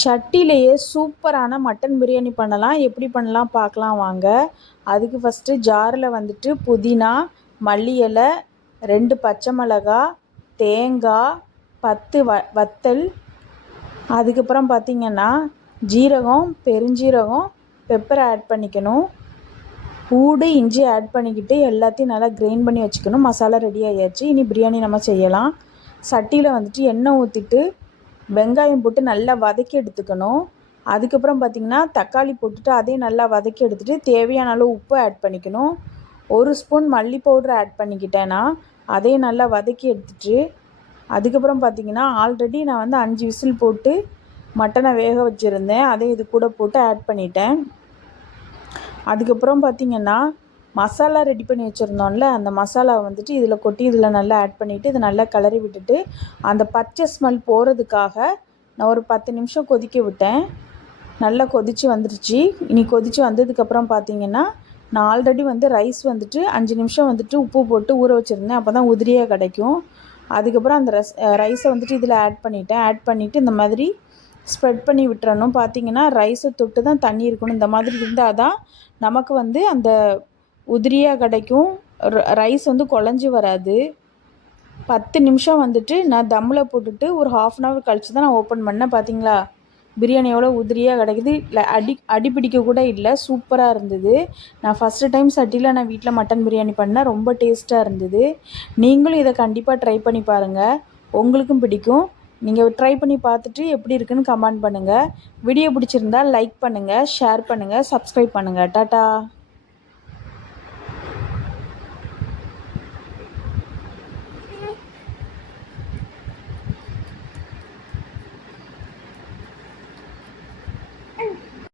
சட்டிலேயே சூப்பரான மட்டன் பிரியாணி பண்ணலாம். எப்படி பண்ணலாம் பார்க்கலாம் வாங்க. அதுக்கு ஃபஸ்ட்டு ஜாரில் வந்துட்டு புதினா மல்லி இலை ரெண்டு பச்சை மிளகா தேங்காய் பத்து வ வத்தல். அதுக்கப்புறம் பார்த்திங்கன்னா ஜீரகம் பெருஞ்சீரகம் பெப்பரை ஆட் பண்ணிக்கணும். பூடு இஞ்சி ஆட் பண்ணிக்கிட்டு எல்லாத்தையும் நல்லா கிரைண்ட் பண்ணி வச்சுக்கணும். மசாலா ரெடி ஆகியாச்சு இனி பிரியாணி நம்ம செய்யலாம். சட்டியில் வந்துட்டு எண்ணெய் ஊற்றிட்டு வெங்காயம் போட்டு நல்லா வதக்கி எடுத்துக்கணும். அதுக்கப்புறம் பார்த்திங்கன்னா தக்காளி போட்டுட்டு அதையும் நல்லா வதக்கி எடுத்துகிட்டு தேவையான அளவு உப்பு ஆட் பண்ணிக்கணும். ஒரு ஸ்பூன் மல்லி பவுடர் ஆட் பண்ணிக்கிட்டேன்னா அதையும் நல்லா வதக்கி எடுத்துட்டு அதுக்கப்புறம் பார்த்திங்கன்னா ஆல்ரெடி நான் வந்து அஞ்சு விசில் போட்டு மட்டனை வேக வச்சுருந்தேன். அதையும் இது கூட போட்டு ஆட் பண்ணிட்டேன். அதுக்கப்புறம் பார்த்திங்கன்னா மசாலா ரெடி பண்ணி வச்சுருந்தோம்ல அந்த மசாலாவை வந்துட்டு இதில் கொட்டி இதில் நல்லா ஆட் பண்ணிவிட்டு இதை நல்லா கிளறி விட்டுட்டு அந்த பச்சை ஸ்மெல் போகிறதுக்காக நான் ஒரு பத்து நிமிஷம் கொதிக்க விட்டேன். நல்லா கொதித்து வந்துடுச்சு இனி கொதித்து வந்ததுக்கப்புறம் பார்த்தீங்கன்னா நான் ஆல்ரெடி வந்து ரைஸ் வந்துட்டு அஞ்சு நிமிஷம் வந்துட்டு உப்பு போட்டு ஊற வச்சுருந்தேன். அப்போ தான் உதிரியாக கிடைக்கும். அதுக்கப்புறம் அந்த ரஸ் ரைஸை வந்துட்டு இதில் ஆட் பண்ணிவிட்டேன் ஆட் பண்ணிவிட்டு இந்த மாதிரி ஸ்ப்ரெட் பண்ணி விட்டுறணும். பார்த்திங்கன்னா ரைஸை தொட்டு தான் தண்ணி இருக்கணும். இந்த மாதிரி இருந்தால் தான் நமக்கு வந்து அந்த உதிரியாக கிடைக்கும் ரைஸ் வந்து குழஞ்சி வராது. பத்து நிமிஷம் வந்துட்டு நான் தம்மில் போட்டுட்டு ஒரு ஹாஃப் அன் ஹவர் கழித்து தான் நான் ஓப்பன் பண்ணேன். பார்த்தீங்களா பிரியாணி எவ்வளோ உதிரியாக கிடைக்குது. இல்லை அடி அடிப்பிடிக்க கூட இல்லை. சூப்பராக இருந்தது. நான் ஃபஸ்ட்டு டைம் சட்டியில் நான் வீட்டில் மட்டன் பிரியாணி பண்ணேன். ரொம்ப டேஸ்ட்டாக இருந்தது. நீங்களும் இதை கண்டிப்பாக ட்ரை பண்ணி பாருங்கள் உங்களுக்கும் பிடிக்கும். நீங்கள் ட்ரை பண்ணி பார்த்துட்டு எப்படி இருக்குன்னு கமெண்ட் பண்ணுங்கள் வீடியோ பிடிச்சிருந்தா லைக் பண்ணுங்கள் ஷேர் பண்ணுங்கள் சப்ஸ்கிரைப் பண்ணுங்கள் டாட்டா!